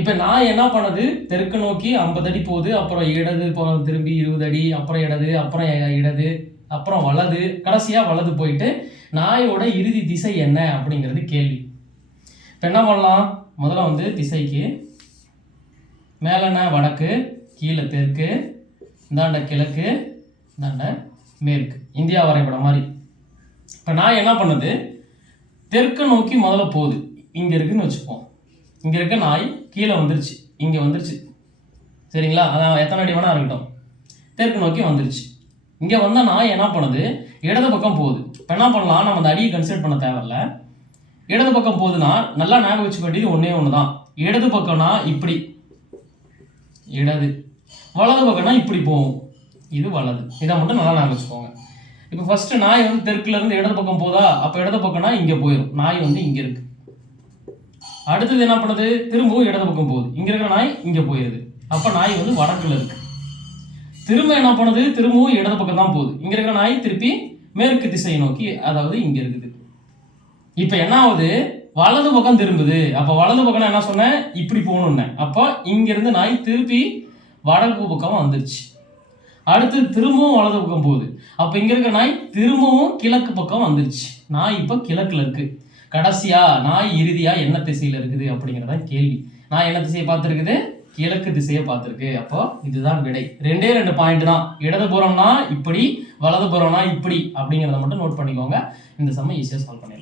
இப்போ நான் என்ன பண்ணது, தெற்கு நோக்கி 50 அடி போகுது, அப்புறம் இடது திரும்பி 20 அடி, அப்புறம் இடது, அப்புறம் இடது, அப்புறம் வலது, கடைசியா வலது போயிட்டு நாயோட இறுதி திசை என்ன அப்படிங்கிறது கேள்வி. இப்போ என்ன பண்ணலாம், முதல்ல திசைக்கு மேலன வடக்கு, கீழே தெற்கு, இந்தாண்ட கிழக்கு, இந்தாண்ட மேற்கு, இந்தியா வரைபடம் மாதிரி. இப்போ நான் என்ன பண்ணுது, தெற்கு நோக்கி முதல்ல போகுது, இங்கே இருக்குன்னு வச்சுப்போம். இங்கே இருக்க நாய் கீழே வந்துருச்சு, இங்கே வந்துருச்சு, சரிங்களா? அதான் எத்தனை அடி வேணா இருக்கட்டும், தெற்கு நோக்கி வந்துருச்சு. இங்கே வந்தால் நாய் என்ன பண்ணுது, இடது பக்கம் போகுது. இப்போ என்ன பண்ணலாம், நம்ம அந்த அடியை கன்சிடர் பண்ண தேவையில்ல. இடது பக்கம் போகுதுன்னா நல்லா ஞாபகம் வச்சுக்க வேண்டியது ஒன்றே ஒன்று தான். இடது பக்கம்னா இப்படி இடது, வலது பக்கம்னா இப்படி போகும், இது வலது. இதை மட்டும் நல்லா ஞாபகம் வச்சுக்கோங்க. இப்போ ஃபர்ஸ்ட் நாய் தெற்குல இருந்து இடது பக்கம் போதா, அப்போ இடது பக்கம்னா இங்கே போயிடும், நாய் இங்கே இருக்கு. அடுத்தது என்ன பண்ணுது, திரும்பவும் இடது பக்கம் போகுது, இங்கே இருக்கிற நாய் இங்கே போயிடுது, அப்போ நாய் வடக்குல இருக்கு. திரும்ப என்ன பண்ணுது, திரும்பவும் இடது பக்கம் தான் போகுது, இங்கே இருக்கிற நாய் திருப்பி மேற்கு திசையை நோக்கி, அதாவது இங்கே இருக்குது. இப்போ என்ன ஆகுது, வலது பக்கம் திரும்புது. அப்போ வலது பக்கம் என்ன சொன்னேன், இப்படி போகணும்னு. அப்போ இங்கிருந்து நாய் திருப்பி வடக்கு பக்கம் வந்துருச்சு. அடுத்து திரும்பவும் வலது பக்கம் போகுது, அப்போ இங்கே இருக்கிற நாய் திரும்பவும் கிழக்கு பக்கம் வந்துருச்சு. நாய் இப்போ கிழக்குல இருக்கு. கடைசியா நாய் இறுதியா என்ன திசையில இருக்குது அப்படிங்கிறதான் கேள்வி. நான் என்ன திசையை பார்த்துருக்குது, கிழக்கு திசையை பார்த்துருக்கு. அப்போ இதுதான் விடை. 2 பாயிண்ட் தான். இடதுபுறம்னா இப்படி, வலதுபுறம்னா இப்படி அப்படிங்கிறத மட்டும் நோட் பண்ணிக்கோங்க. இந்த சமயம் ஈஸியாக சால்வ் பண்ணிடலாம்.